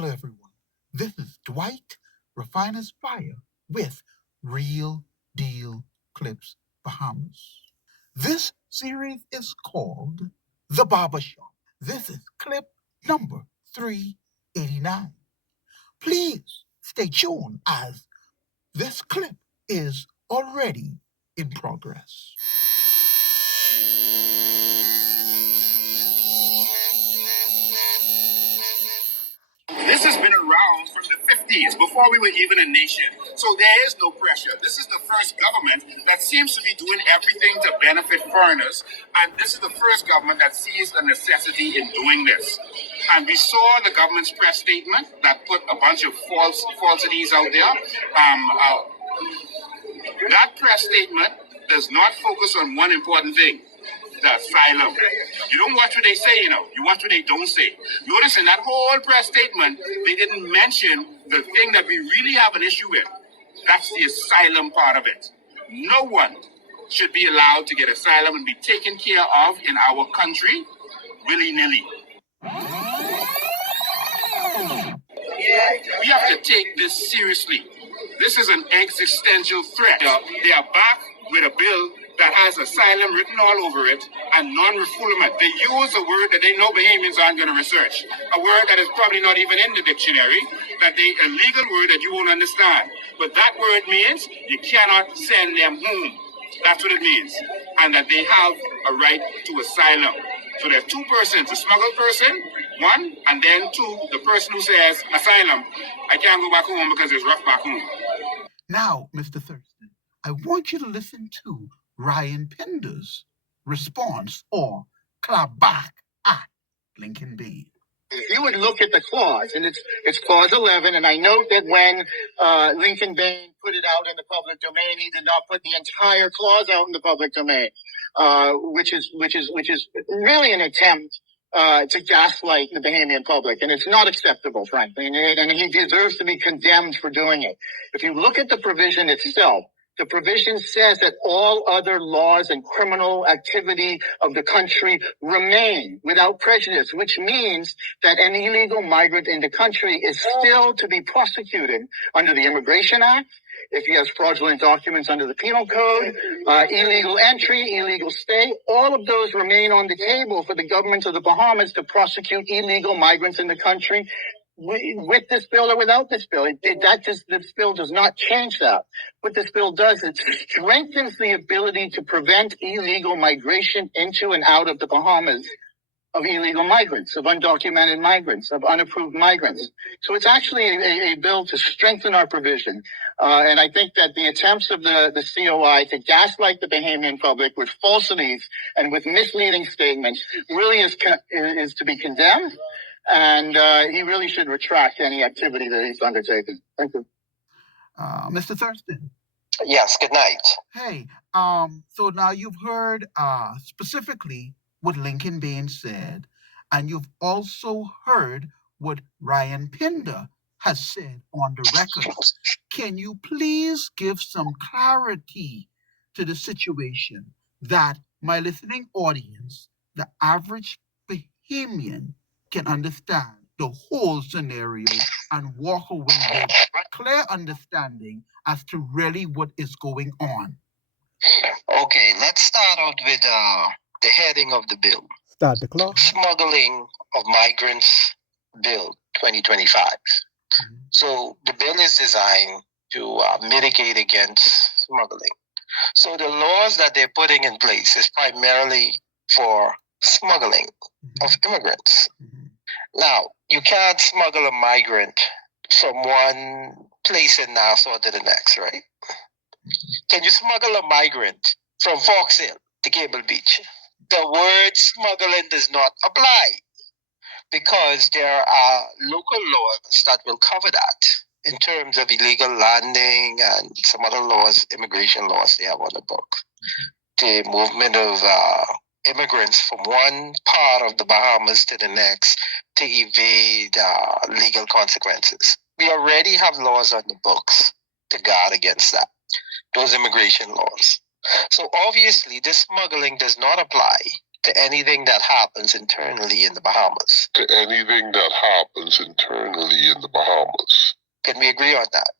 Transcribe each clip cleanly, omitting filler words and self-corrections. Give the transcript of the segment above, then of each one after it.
Hello, everyone. This is Dwight Refiner's Fire with Real Deal Clips Bahamas. This series is called The Barber Shop. This is clip number 389. Please stay tuned as this clip is already in progress. This has been around from the 50s, before we were even a nation. So there is no pressure. This is the first government that seems to be doing everything to benefit foreigners. And this is the first government that sees the necessity in doing this. And we saw the government's press statement that put a bunch of falsities out there. That press statement does not focus on one important thing: the asylum. You don't watch what they say, you watch what they don't say. Notice in that whole press statement, they didn't mention the thing that we really have an issue with. That's the asylum part of it. No one should be allowed to get asylum and be taken care of in our country willy-nilly. We have to take this seriously. This is an existential threat. They are back with a bill that has asylum written all over it and non-refoulement. They use a word that they know Bahamians aren't going to research. A word that is probably not even in the dictionary, a legal word that you won't understand. But that word means you cannot send them home. That's what it means. And that they have a right to asylum. So there's two persons: a smuggled person, one, and then two, the person who says, asylum, I can't go back home because it's rough back home. Now, Mr. Thurston, I want you to listen to Ryan Pender's response or clap back at Lincoln Bain. If you would look at the clause, and it's clause 11, and I note that when Lincoln Bain put it out in the public domain, he did not put the entire clause out in the public domain, which is really an attempt to gaslight the Bahamian public, and it's not acceptable, frankly, and he deserves to be condemned for doing it. If you look at the provision itself, the provision says that all other laws and criminal activity of the country remain without prejudice, which means that an illegal migrant in the country is still to be prosecuted under the Immigration Act, if he has fraudulent documents under the Penal Code, illegal entry, illegal stay. All of those remain on the table for the government of the Bahamas to prosecute illegal migrants in the country, with this bill or without this bill. This bill does not change that. What this bill does, it strengthens the ability to prevent illegal migration into and out of the Bahamas of illegal migrants, of undocumented migrants, of unapproved migrants. So it's actually a bill to strengthen our provision. And I think that the attempts of the COI to gaslight the Bahamian public with falsities and with misleading statements really is to be condemned. And he really should retract any activity that he's undertaken. Thank you. Mr. Thurston. Yes, good night. Hey, so now you've heard specifically what Lincoln Bain said, and you've also heard what Ryan Pender has said on the record. Can you please give some clarity to the situation that my listening audience, the average Bahamian, can understand the whole scenario and walk away with clear understanding as to really what is going on? Okay, let's start out with the heading of the bill. Start the clock. Smuggling of Migrants Bill 2025. Mm-hmm. So the bill is designed to mitigate against smuggling. So the laws that they're putting in place is primarily for smuggling of immigrants. Now, you can't smuggle a migrant from one place in Nassau to the next, right? Can you smuggle a migrant from Fox Hill to Cable Beach? The word smuggling does not apply because there are local laws that will cover that in terms of illegal landing and some other laws, immigration laws they have on the book. The movement of immigrants from one part of the Bahamas to the next to evade legal consequences. We already have laws on the books to guard against that, those immigration laws. So obviously, this smuggling does not apply to anything that happens internally in the Bahamas. To anything that happens internally in the Bahamas. Can we agree on that?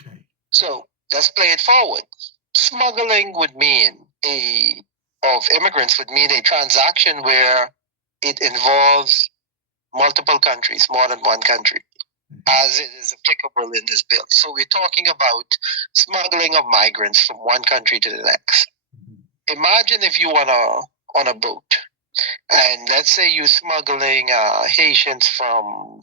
Okay. So let's play it forward. Smuggling would mean of immigrants would mean a transaction where it involves multiple countries, more than one country, as it is applicable in this bill. So we're talking about smuggling of migrants from one country to the next. Imagine if you were on a boat, and let's say you're smuggling Haitians from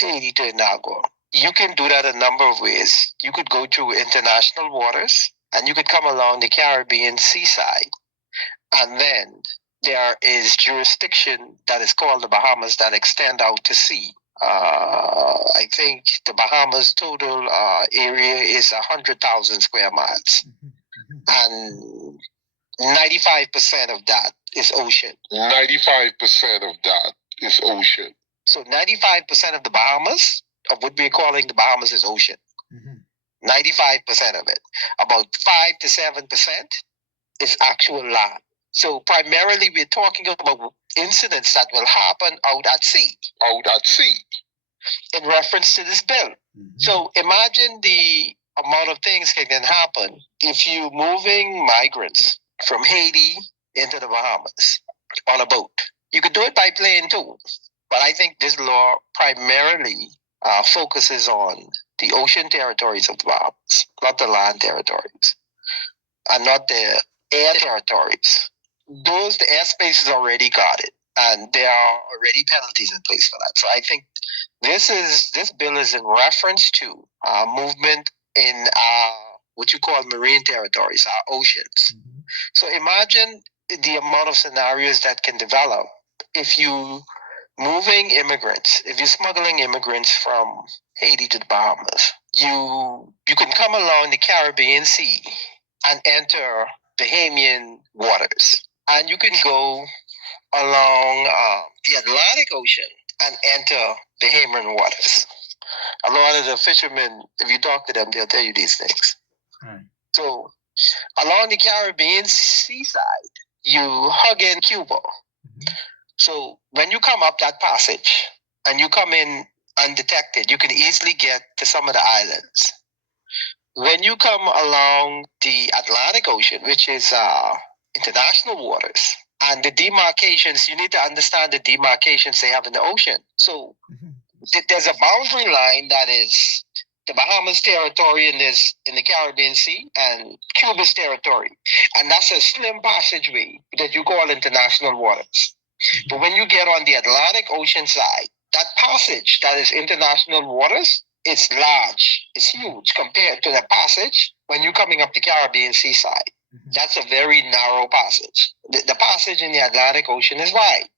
Haiti to Inagua. You can do that a number of ways. You could go through international waters, and you could come along the Caribbean seaside. And then there is jurisdiction that is called the Bahamas that extend out to sea. I think the Bahamas total area is 100,000 square miles. And 95% of that is ocean. 95% of that is ocean. So 95% of the Bahamas, of what we're calling the Bahamas, is ocean. 95% of it. About 5 to 7% is actual land. So primarily we're talking about incidents that will happen out at sea. Out at sea. In reference to this bill. So imagine the amount of things that can happen if you're moving migrants from Haiti into the Bahamas on a boat. You could do it by plane too, but I think this law primarily focuses on the ocean territories of the Bahamas, not the land territories, and not the air territories. The airspace is already guarded, and there are already penalties in place for that. So I think this bill is in reference to movement in what you call marine territories, our oceans. So imagine the amount of scenarios that can develop if you moving immigrants, if you're smuggling immigrants from Haiti to the Bahamas. You can come along the Caribbean Sea and enter Bahamian waters, and you can go along the Atlantic Ocean and enter Bahamian waters. A lot of the fishermen, if you talk to them, they'll tell you these things. Right. So along the Caribbean seaside, you hug in Cuba. So when you come up that passage and you come in undetected, you can easily get to some of the islands. When you come along the Atlantic Ocean, which is international waters, and the demarcations, you need to understand the demarcations they have in the ocean. So there's a boundary line that is the Bahamas territory in the Caribbean Sea and Cuba's territory. And that's a slim passageway that you call international waters. But when you get on the Atlantic Ocean side, that passage that is international waters, it's large, it's huge compared to the passage when you're coming up the Caribbean seaside. That's a very narrow passage. The passage in the Atlantic Ocean is wide.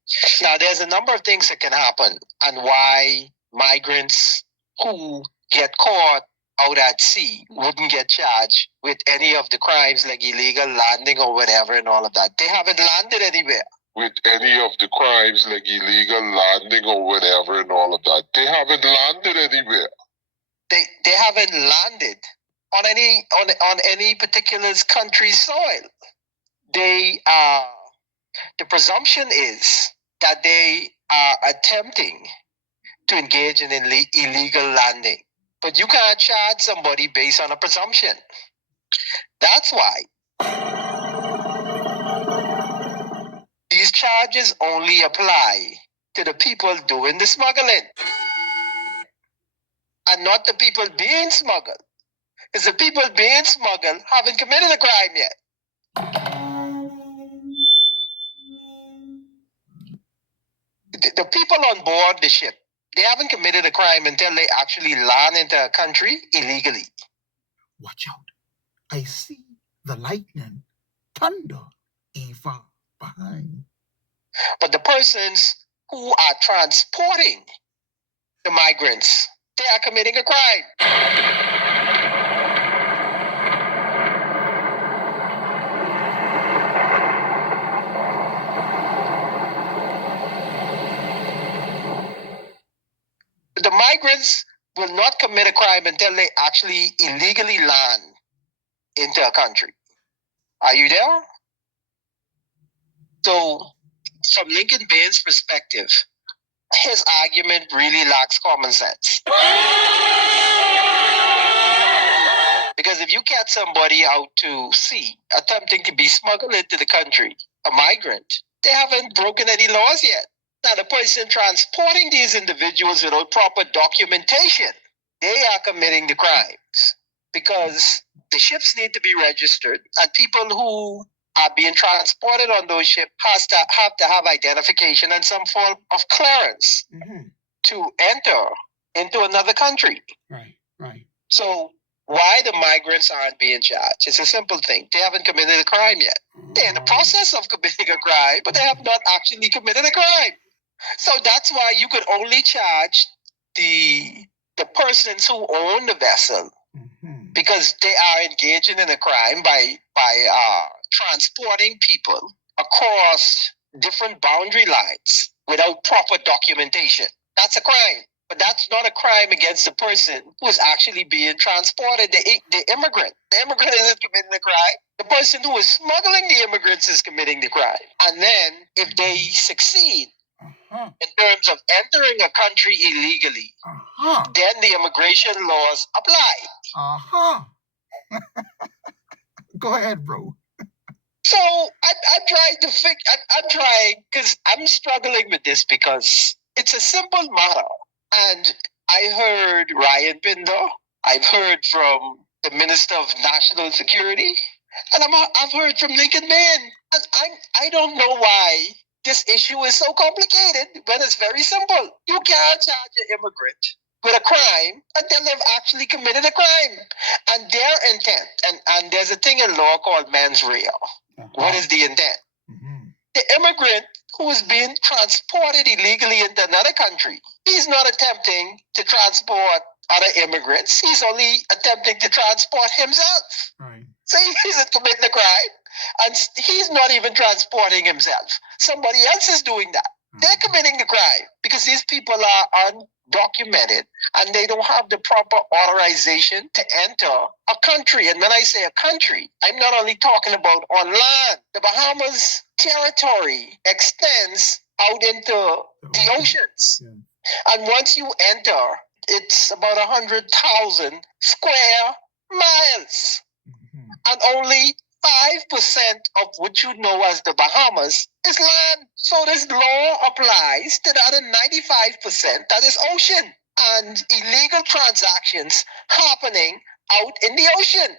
Now, there's a number of things that can happen and why migrants who get caught out at sea wouldn't get charged with any of the crimes like illegal landing or whatever and all of that. They haven't landed anywhere. With any of the crimes like illegal landing or whatever and all of that. They haven't landed anywhere. They haven't landed on any particular country's soil. The presumption is that they are attempting to engage in illegal landing. But you can't charge somebody based on a presumption. That's why these charges only apply to the people doing the smuggling and not the people being smuggled. Because the people being smuggled haven't committed a crime yet. The people on board the ship, they haven't committed a crime until they actually land into a country illegally. Watch out. I see the lightning, thunder, Eva behind. But the persons who are transporting the migrants, they are committing a crime. The migrants will not commit a crime until they actually illegally land into a country. Are you there? So, from Lincoln Bain's perspective, his argument really lacks common sense. Because if you catch somebody out to sea attempting to be smuggled into the country, a migrant, they haven't broken any laws yet. Now, the person transporting these individuals without proper documentation, they are committing the crimes because the ships need to be registered, and people who are being transported on those ships have to have identification and some form of clearance to enter into another country. Right. So why the migrants aren't being charged? It's a simple thing. They haven't committed a crime yet. They're in the process of committing a crime, but they have not actually committed a crime. So that's why you could only charge the persons who own the vessel because they are engaging in a crime by transporting people across different boundary lines without proper documentation. That's a crime. But that's not a crime against the person who is actually being transported, the immigrant. The immigrant isn't committing the crime. The person who is smuggling the immigrants is committing the crime. And then, if they succeed in terms of entering a country illegally, then the immigration laws apply. Go ahead, bro. So I'm trying to I'm trying because I'm struggling with this because it's a simple matter. And I heard Ryan Pinder. I've heard from the Minister of National Security, and I've heard from Lincoln Bain. And I don't know why this issue is so complicated when it's very simple. You can't charge an immigrant with a crime until they've actually committed a crime. And their intent, and there's a thing in law called mens rea. What is the intent? The immigrant who is being transported illegally into another country, he's not attempting to transport other immigrants. He's only attempting to transport himself. Right. So he isn't committing a crime, and he's not even transporting himself. Somebody else is doing that. They're committing the crime because these people are undocumented and they don't have the proper authorization to enter a country. And when I say a country, I'm not only talking about on land. The Bahamas territory extends out into the oceans. Yeah. And once you enter, it's about 100,000 square miles. And only 5% of what you know as the Bahamas is land. So this law applies to the other 95% that is ocean and illegal transactions happening out in the ocean.